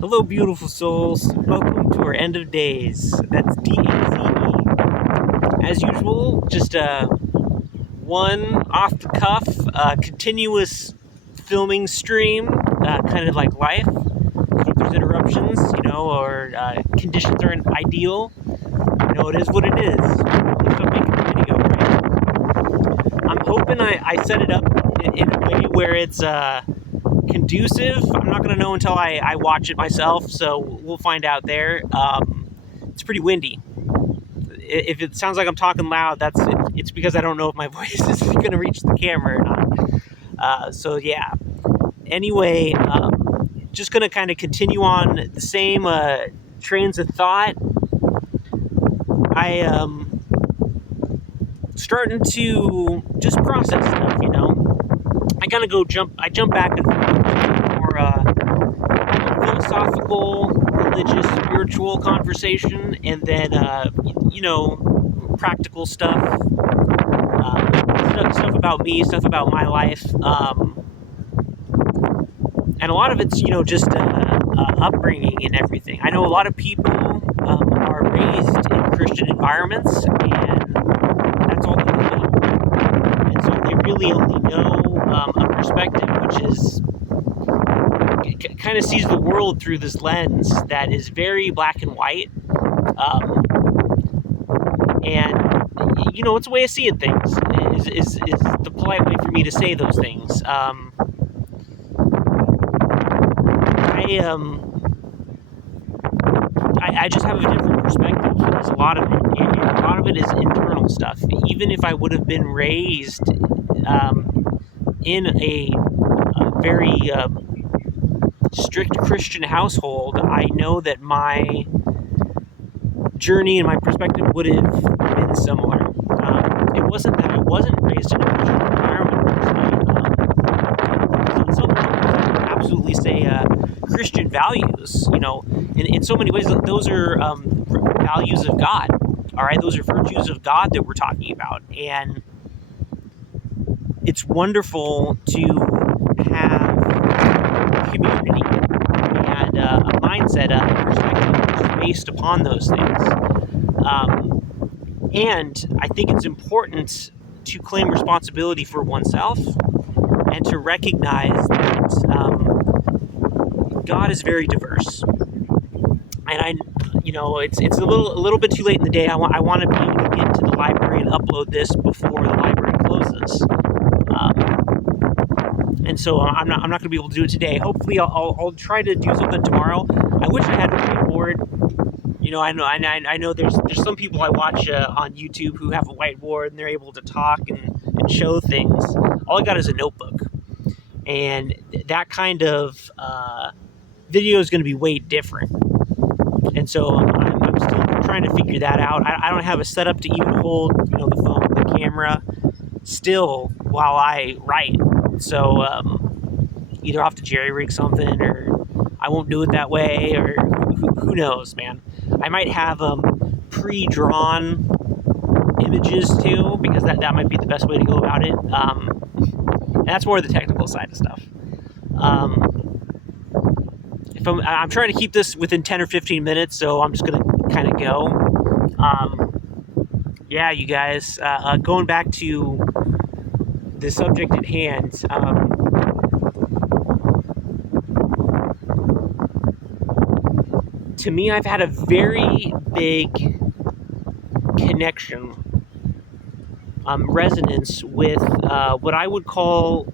Hello, beautiful souls. Welcome to our end of days. That's DAZE. As usual, just one off the cuff, continuous filming stream, kind of like life. If there's interruptions, or conditions aren't ideal, it is what it is. At least I'm making a video, right? I'm hoping I set it up in a way where it's conducive. I'm not going to know until I watch it myself, so we'll find out there. It's pretty windy. If it sounds like I'm talking loud, it's because I don't know if my voice is going to reach the camera or not. So yeah. Anyway, just going to kind of continue on the same trains of thought. I starting to just process stuff, I kind of jump back and forth to more philosophical, religious, spiritual conversation, and then practical stuff, stuff about me, stuff about my life, and a lot of it's just upbringing and everything. I know a lot of people are raised in Christian environments, and that's all that they know, and so they really only know a perspective which is kind of sees the world through this lens that is very black and white, and it's a way of seeing things. Is the polite way for me to say those things. I just have a different perspective. There's a lot of it, and a lot of it is internal stuff. Even if I would have been raised in a very strict Christian household, I know that my journey and my perspective would have been similar. It wasn't that I wasn't raised in a Christian environment, because in some ways I would absolutely say Christian values, in so many ways, those are values of God, all right? Those are virtues of God that we're talking about, and it's wonderful to have community and a mindset, a perspective based upon those things. And I think it's important to claim responsibility for oneself and to recognize that God is very diverse. And it's a little bit too late in the day. I want to be able to get to the library and upload this before the library closes. And so I'm not going to be able to do it today. Hopefully, I'll try to do something tomorrow. I wish I had a whiteboard. I know there's some people I watch on YouTube who have a whiteboard and they're able to talk and show things. All I got is a notebook, and that kind of video is going to be way different. And so I'm still trying to figure that out. I don't have a setup to even hold the phone, the camera, still while I write. So either I'll have to jerry-rig something, or I won't do it that way, or who knows, man. I might have pre-drawn images too, because that might be the best way to go about it. And that's more the technical side of stuff. If I'm trying to keep this within 10 or 15 minutes, so I'm just going to kind of go. Yeah, you guys, going back to the subject at hand, to me, I've had a very big connection, resonance with what I would call,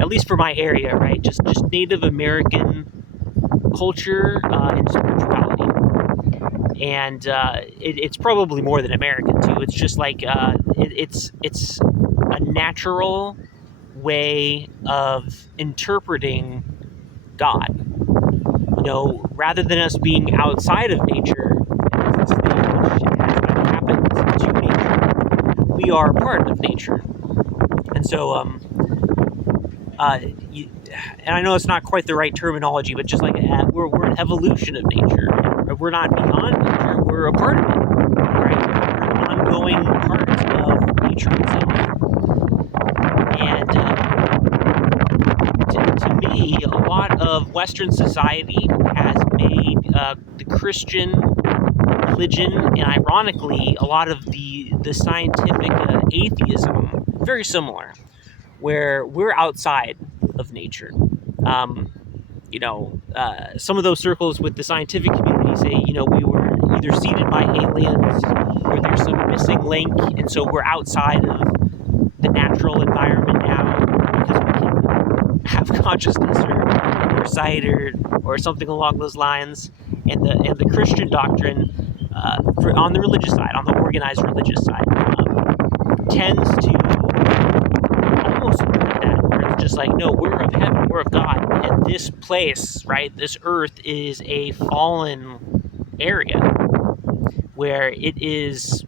at least for my area, right, just Native American culture and spirituality. And it's probably more than American too. It's just like it's a natural way of interpreting God. Rather than us being outside of nature, and this thing which has happened to nature, we are part of nature. And so, and I know it's not quite the right terminology, but just like we're an evolution of nature. We're not beyond nature, we're a part of it, right? We're an ongoing part of nature itself. And to me, see a lot of Western society has made the Christian religion, and ironically, a lot of the scientific atheism very similar, where we're outside of nature. Um, some of those circles with the scientific community say, we were either seeded by aliens or there's some missing link, and so we're outside of the natural environment now because we can have consciousness or sight or something along those lines. And the Christian doctrine, on the religious side, on the organized religious side, tends to almost support that, where it's just like, no, we're of heaven, we're of God, and this place, right, this earth is a fallen area where it is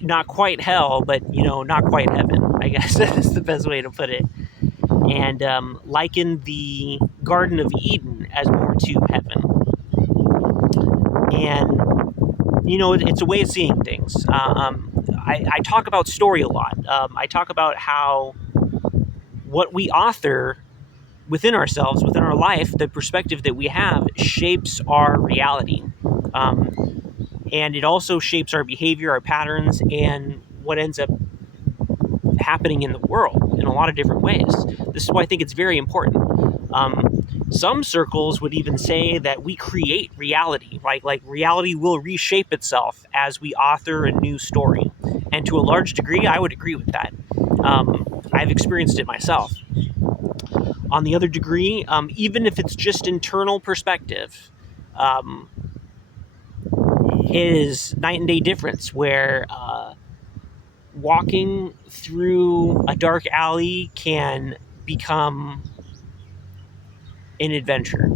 not quite hell, but not quite heaven, I guess. That's the best way to put it. And liken the Garden of Eden as more to heaven. And it's a way of seeing things. I talk about story a lot. I talk about how what we author within ourselves, within our life, the perspective that we have shapes our reality. And it also shapes our behavior, our patterns, and what ends up happening in the world in a lot of different ways. This is why I think it's very important. Some circles would even say that we create reality, right? Like reality will reshape itself as we author a new story. And to a large degree, I would agree with that. I've experienced it myself. On the other degree, even if it's just internal perspective, it is night and day difference where walking through a dark alley can become an adventure.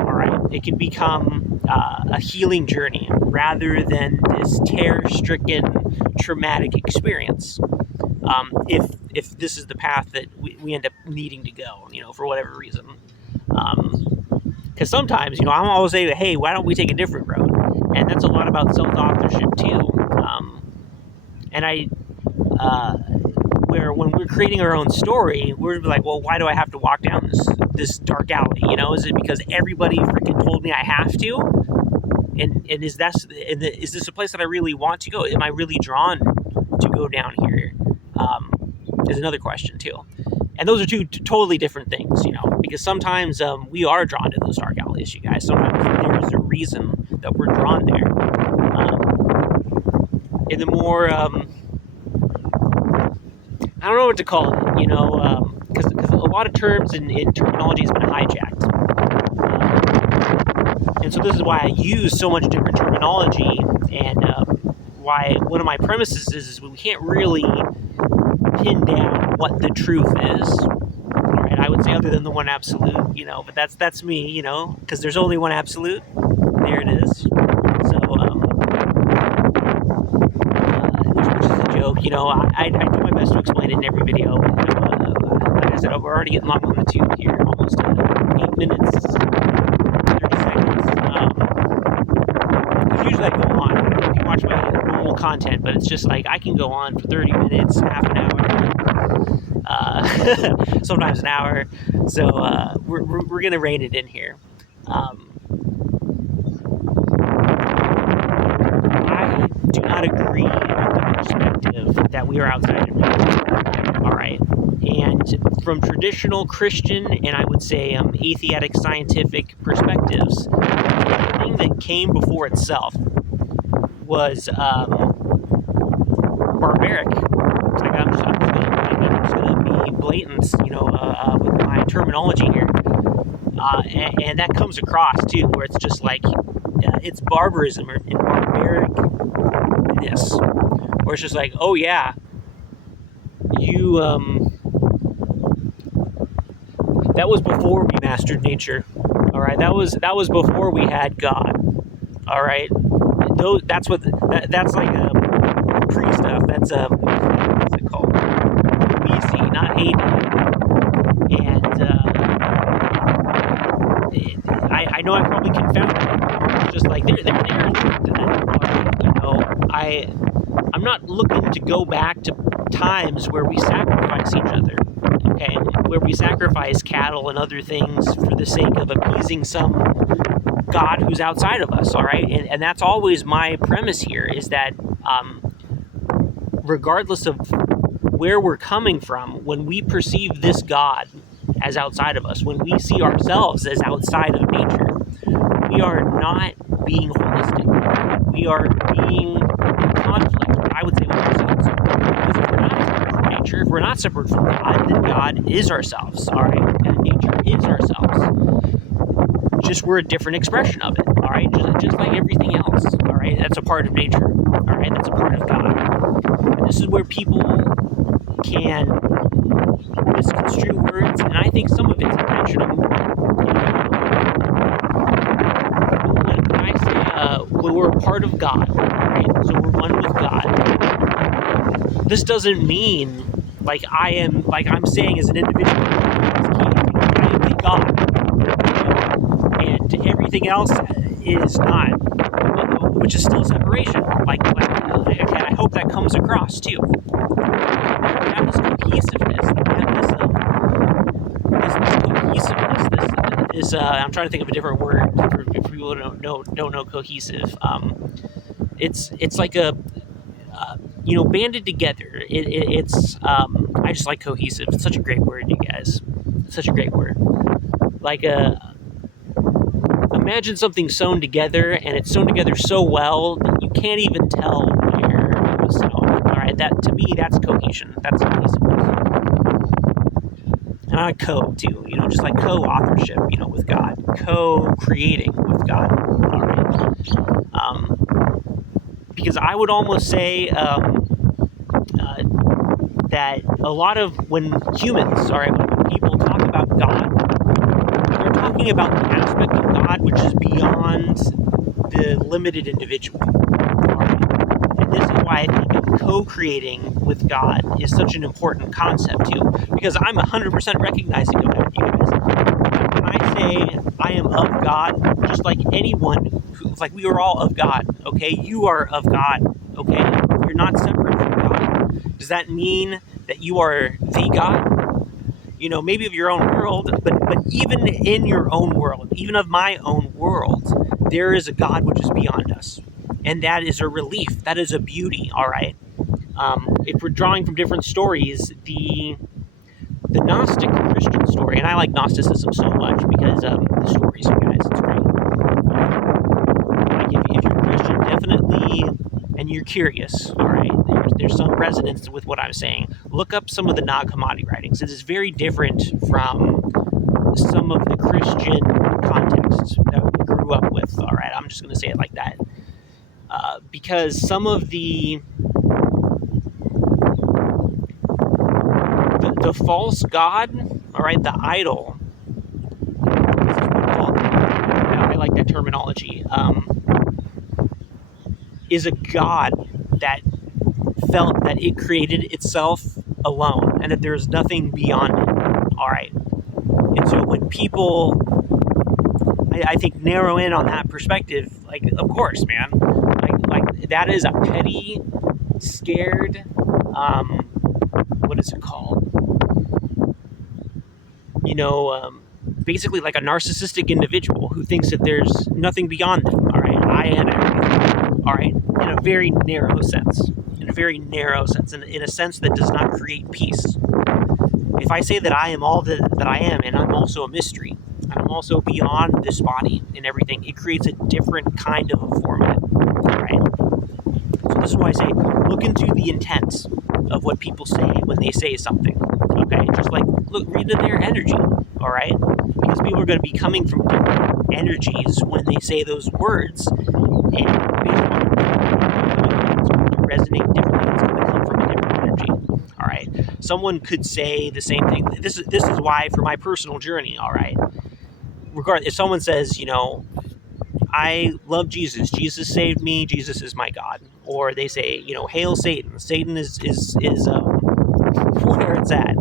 All right, it can become a healing journey rather than this terror-stricken, traumatic experience. If this is the path that we end up needing to go, for whatever reason. Because sometimes, I'm always saying, hey, why don't we take a different road? And that's a lot about self-authorship too. And where when we're creating our own story, we're like, well, why do I have to walk down this dark alley? Is it because everybody freaking told me I have to? And is this a place that I really want to go? Am I really drawn to go down here? Is another question too. And those are two totally different things, because sometimes we are drawn to those dark alleys, you guys. Sometimes there's a reason that we're drawn there. In the more, I don't know what to call it, because a lot of terms in terminology has been hijacked. And so this is why I use so much different terminology, and why one of my premises is we can't really pin down what the truth is. All right, I would say other than the one absolute, but that's me, because there's only one absolute. There it is. So, which is a joke, I do my best to explain it in every video. Like I said, we're already getting long on the tube here, almost 8 minutes, 30 seconds. Because usually I go on, if you watch my normal content, but it's just like I can go on for 30 minutes, half an hour, sometimes an hour. So we're gonna rein it in here. I do not agree with the perspective that we are outside of nature. All right, and from traditional Christian and I would say atheistic scientific perspectives, the thing that came before itself was barbaric. It's like I'm just gonna be blatant, with my terminology here, and that comes across too, where it's just like it's barbarism and barbaricness, where it's just like, oh yeah, you that was before we mastered nature. All right, that was before we had God. All right, that's like pre-stuff. That's what's it called? BC, not AD. And I know I'm probably confounded. It's just like there's truth to that. I'm not looking to go back to times where we sacrifice each other. Okay, where we sacrifice cattle and other things for the sake of appeasing some God who's outside of us, all right? And that's always my premise here, is that regardless of where we're coming from, when we perceive this God as outside of us, when we see ourselves as outside of nature, we are not being holistic. We are being in conflict, I would say, with ourselves. Because if we're not separate from nature, if we're not separate from God, then God is ourselves, all right? And nature is ourselves. Just we're a different expression of it, all right? Just like everything else, all right? That's a part of nature, all right? That's a part of God. And this is where people can misconstrue words, and I think some of it's intentional. When I say when we're a part of God, right? So we're one with God. This doesn't mean like I'm saying as an individual, I am the God, and everything else is not, which is still separation. Again, I hope that comes across too. We have this cohesiveness. We have this cohesiveness. I'm trying to think of a different word for people who don't know cohesive. It's like a banded together. It's I just like cohesive. It's such a great word, you guys. It's such a great word. Like imagine something sewn together, and it's sewn together so well that you can't even tell where it was sewn. All right, that to me, that's cohesion. That's cohesiveness. And I like too, just like co-authorship, with God, co-creating with God. All right, because I would almost say that a lot of when humans, all right, when people talk about God, they're talking about the aspect of God which is beyond the limited individual. All right? And this is why I think co-creating with God is such an important concept too, because I'm 100% recognizing of that, you guys. When I say I am of God, just like anyone who's like, we are all of God, okay? You are of God, okay? You're not separate from God. Does that mean that you are the God? Maybe of your own world, but even in your own world, even of my own world, there is a God which is beyond us. And that is a relief. That is a beauty, all right? If we're drawing from different stories, the Gnostic Christian story, and I like Gnosticism so much because the stories, you guys, it's great. If you're Christian, definitely, and you're curious, all right, there's some resonance with what I'm saying. Look up some of the Nag Hammadi writings. It is very different from some of the Christian contexts that we grew up with, all right? I'm just going to say it like that. Because some of the false god, all right, the idol, I like that terminology, is a god that felt that it created itself alone and that there's nothing beyond it, all right? And so when people, I think, narrow in on that perspective, like, of course, man, like that is a petty, scared, what is it called? Basically like a narcissistic individual who thinks that there's nothing beyond them, all right? I am everything, all right? In a very narrow sense, in a sense that does not create peace. If I say that I am all that I am, and I'm also a mystery, and I'm also beyond this body and everything, it creates a different kind of a format, all right? So this is why I say, look into the intent of what people say when they say something, okay? Just like, read into their energy, all right? Because people are going to be coming from different energies when they say those words, and it's going to resonate differently. It's going to come from a different energy, all right? Someone could say the same thing. This is why, for my personal journey, all right? If someone says, I love Jesus. Jesus saved me. Jesus is my God. Or they say, hail Satan. Satan is where it's at.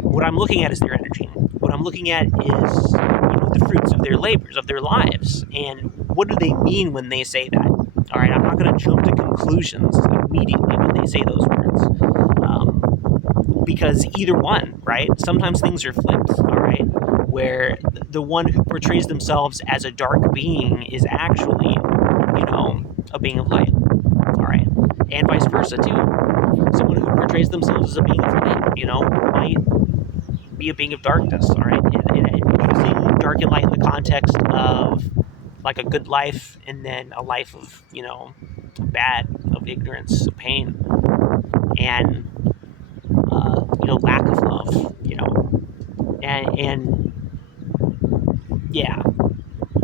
What I'm looking at is their energy. What I'm looking at is, the fruits of their labors, of their lives. And what do they mean when they say that? All right, I'm not going to jump to conclusions immediately when they say those words. because either one, right? Sometimes things are flipped, all right, where the one who portrays themselves as a dark being is actually, a being of light, all right, and vice versa too. Someone who portrays themselves as a being of light, might be a being of darkness, all right, and using dark and light in the context of like a good life and then a life of, bad, of ignorance, of pain, and lack of love, and yeah,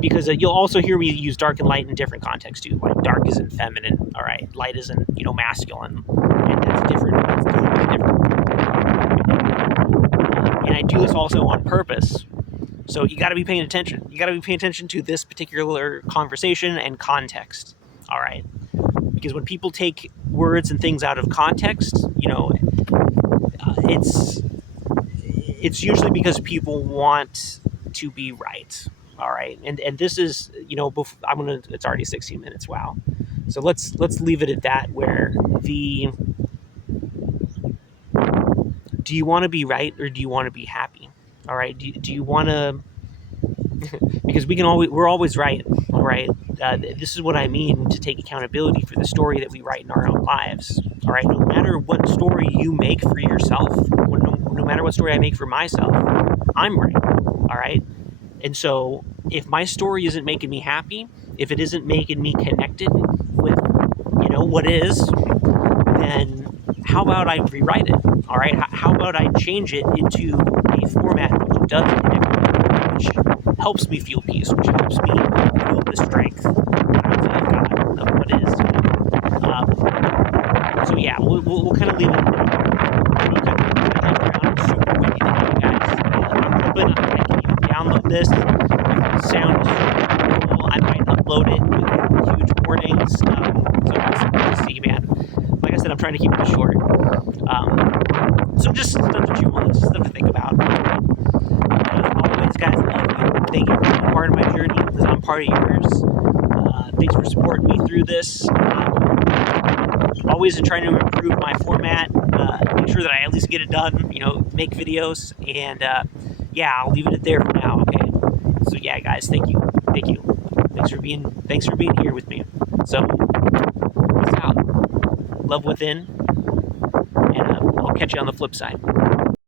because you'll also hear me use dark and light in different contexts too. Like dark isn't feminine, all right, light isn't masculine, and that's different. It's totally different. And I do this also on purpose. So you got to be paying attention. You got to be paying attention to this particular conversation and context, all right? Because when people take words and things out of context, it's usually because people want to be right, all right? And this is, it's already 16 minutes, wow. So let's leave it at that, where do you want to be right or do you want to be happy? All right, do you want to, because we're always right, all right? This is what I mean to take accountability for the story that we write in our own lives, all right? No matter what story you make for yourself, no matter what story I make for myself, I'm right, all right? And so if my story isn't making me happy, if it isn't making me connected with, what is, then how about I rewrite it, all right? How about I change it into a format which does connect with me, which helps me feel peace, which helps me feel the strength that I've got of what is. So yeah, we'll kind of leave it. We'll kind of super windy today, guys. I'm hoping I can even download this. If the sound is cool, I might upload it with huge warnings. So we'll see, man. Like I said, I'm trying to keep it short. So just stuff to chew on, stuff to think about. As always, guys, I love you. Thank you for being part of my journey, because I'm part of yours. Thanks for supporting me through this. Always trying to improve my format, make sure that I at least get it done, make videos, and I'll leave it there for now, okay? So yeah, guys, thank you. Thanks for being here with me. So, peace out. Love within, and I'll catch you on the flip side.